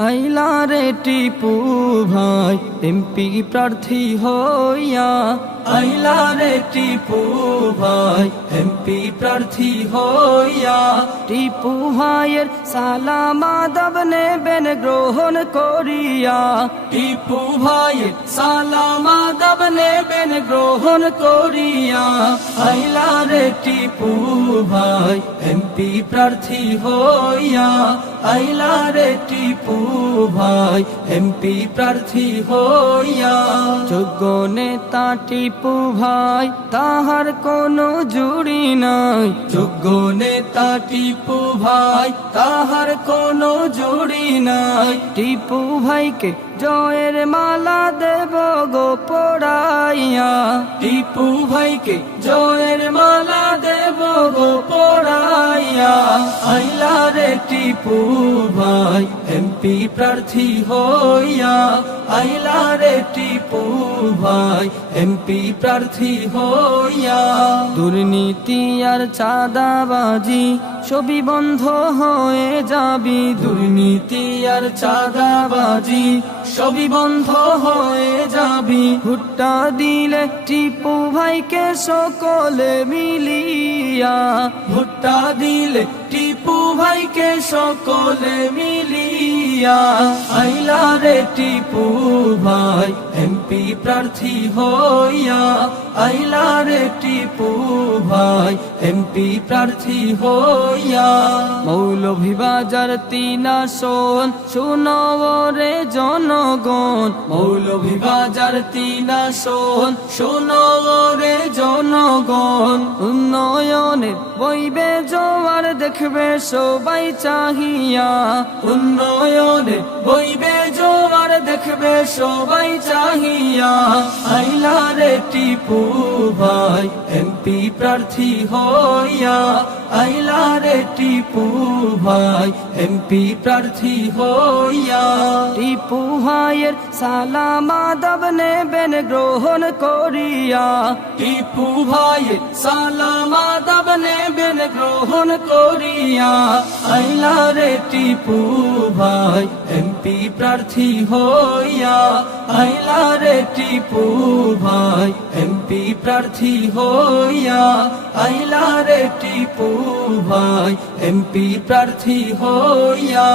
আইলা রে টিপু ভাই এমপি প্রার্থী হইয়া, আইলা রে টিপু ভাই এমপি প্রার্থী হইয়া। টিপু ভাইয়ের সালাম আদব নেবেন গ্রহণ করিয়া, টিপু ভাইয়ের সালাম আদব নেবেন গ্রহণ করিয়া। আইলা রে টিপু ভাই এমপি প্রার্থী হইয়া, আইলা রে টিপু ভাই এমপি প্রার্থী হইয়া। যোগ্য নেতা টিপু ভাই তাহার কোনো জুড়ি নাই, যোগ্য নেতা টিপু ভাই তাহার কোনো জুড়ি নাই। টিপু ভাইকে জয়ের মালা দেব গো পড়াইয়া, টিপু ভাইকে জয়ের মালা দেব গো পড়াইয়া। আইলা রে টিপু ভাই এমপি প্রার্থী হইয়া, আইলা রে টিপু ভাই এমপি প্রার্থী হইয়া। দুর্নীতি আর চাঁদাবাজি সবই বন্ধ হয়ে যাবি, দুর্নীতি আর চাঁদাবাজি সবই বন্ধ হয়ে যাবি। ভুট্টা দিলে টিপু ভাইকে সকলে মিলিয়া, ভুট্টা দিলে টিপু ভাইকে সকলে মিলিয়া। আইলা রে টিপু ভাই এমপি প্রার্থী হইয়া, আইলা রে টিপু ভাই এমপি প্রার্থী হইয়া। মৌলভীবাজার ৩ আসন শুনো রে জনগণ, মৌলভীবাজার ৩ আসন শুনো রে জনগণ। উন্নয়নের বইবে জোয়ার দেখবে সবাই চাহিয়া, উন্নয়নের বইবে জোয়ার দেখবে সবাই চাহিয়া। আইলা রে টিপু ভাই এমপি প্রার্থী হইয়া, আইলা রে টিপু ভাই এমপি প্রার্থী হইয়া। টিপু ভাইয়ের সালাম আদব নেবেন গ্রহণ করিয়া, টিপু ভাইয়ের সালাম আদব নেবেন গ্রহণ করিয়া। আইলা রে টিপু ভাই এমপি প্রার্থী হইয়া, আইলা রে টিপু ভাই এমপি প্রার্থী হইয়া, আইলা রে টিপু ভাই এমপি প্রার্থী হইয়া।